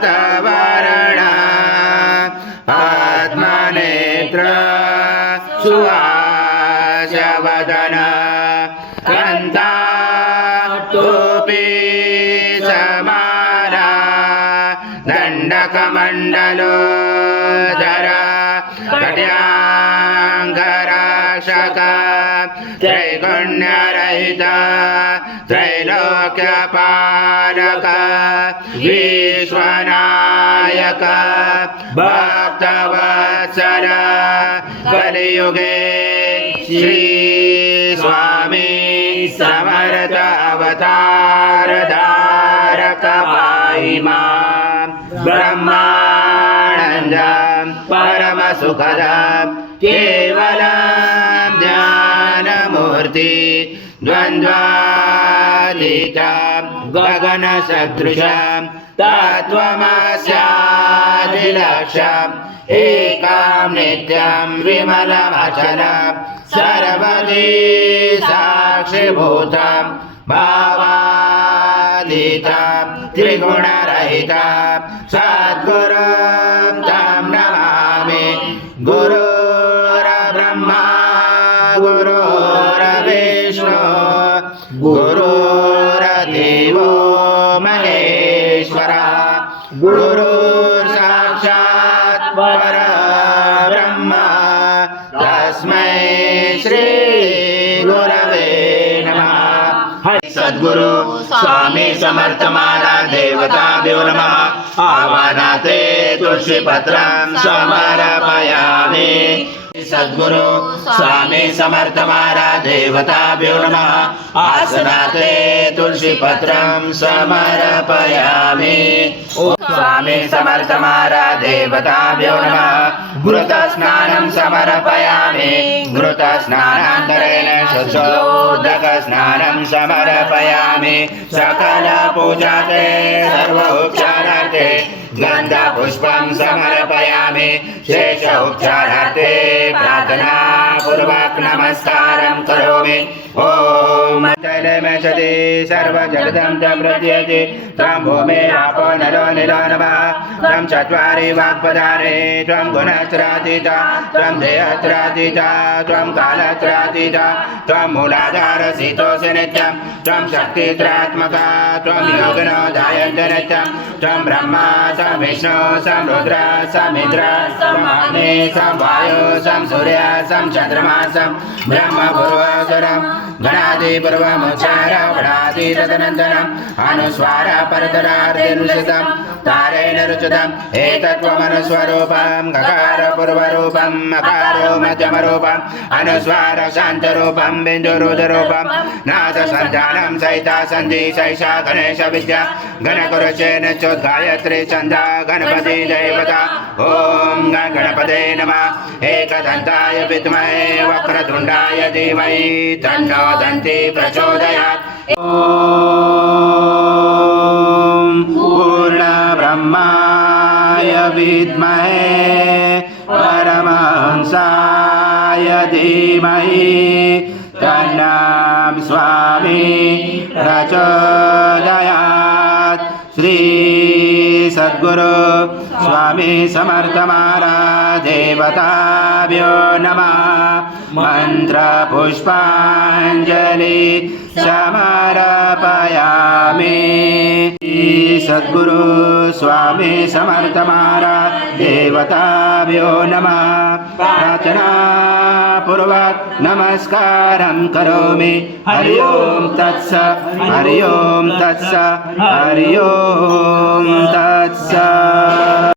रक्तान्धरक्तवर्णा आत्मनेत्र सुहासवदन कन्ता टोपी समाना दण्डकमण्डलो धरा कट्याङ्गराक्षक त्रैगुण्यरहित त्रैलोक्यपालक विश्वनायक भक्तवत्सल कलियुगे श्री स्वामी समर्थ अवतार धारक पाहिमा ब्रह्मानन्द सुखदा केवल ज्ञानमूर्ति द्वन्द्वातीत गगनसदृश तत्त्वमस्यादिलक्षम् एकां नित्यं विमलमचलं सर्वदी साक्षिभूतं भावातीतं त्रिगुणरहितं सद्गुरुं गुरुर्विष्णु गुरुर्देवो महेश्वरा। गुरुर्साक्षात् सद्गुरु स्वामी समर्थ महाराज देवताभ्यो नमः। तुलसी तुलसीपत्रं समर्पयामि। सद्गुरु स्वामी समर्थ महाराज देवता नमः। आसनाते तुलसीपत्रं समर्पयामि। स्वामी समर्थ देवताभ्यो नमः। घृतस्नानं समर्पयामि। घृतस्नानान्तरेण शुद्धोदकस्नानं समर्पयामि। सकलपूजाते सर्व उपचारार्थे गन्धपुष्पं समर्पयामि। शेष उपचारार्थे प्रार्थना नमस्कारं करोमि। ॐ तैलमेषति सर्वजगदं च प्रत्यजे त्वं भूमे आपो नरो निरो नमः। त्वं चत्वारि वाक्पदारे त्वं गुणत्रातीता त्वं देहत्रातीता त्वं कालत्रातीता त्वं मूलाधारशीतोषि नित्यं त्वं शक्तित्रात्मका त्वं योगिनो दायन्त नित्यं त्वं ब्रह्मा सं विष्णु सं रुद्र समिन्द्र समाने सं वायु सं सूर्य सं चन्द्रमा सं ब्रह्म पूर्वसुरं गणादिपूर्वमुच्चार गणादि तदनन्तरम् अनुस्वार परतरार्थिनुषितं तारेण रुचितम् एतत्त्वमनुस्वरूपम् गकार पूर्वरूपं मकारो मध्यमरूपम् अनुस्वार शान्तरूपं बिन्दुरुदरूपं नादसञ्जानं सहिता सन्धि सैषा गणेश विद्या गणकुरुचेन चोद्गायत्री छन्दा गणपति देवता। ॐ गणपते नमः। एकदन्ताय विद्महे वक्रतुण्डाय धीमहि तन्नो दन्ति प्रचोदयात्। ॐ विद्महे परमहंसाय धीमहि तन्नां स्वामी प्रचोदयात् श्री सद्गुरु स्वामी समर्थ महाराज देवताभ्यो नमः। मन्त्रपुष्पाञ्जलि समर्पयामि। सद्गुरु स्वामी समर्थ महाराज देवताभ्यो नमः। प्रार्थना पूर्वक नमस्कारं करोमि। हरि ओं तत्स हरि ओं तत्स हरि ओं तत्स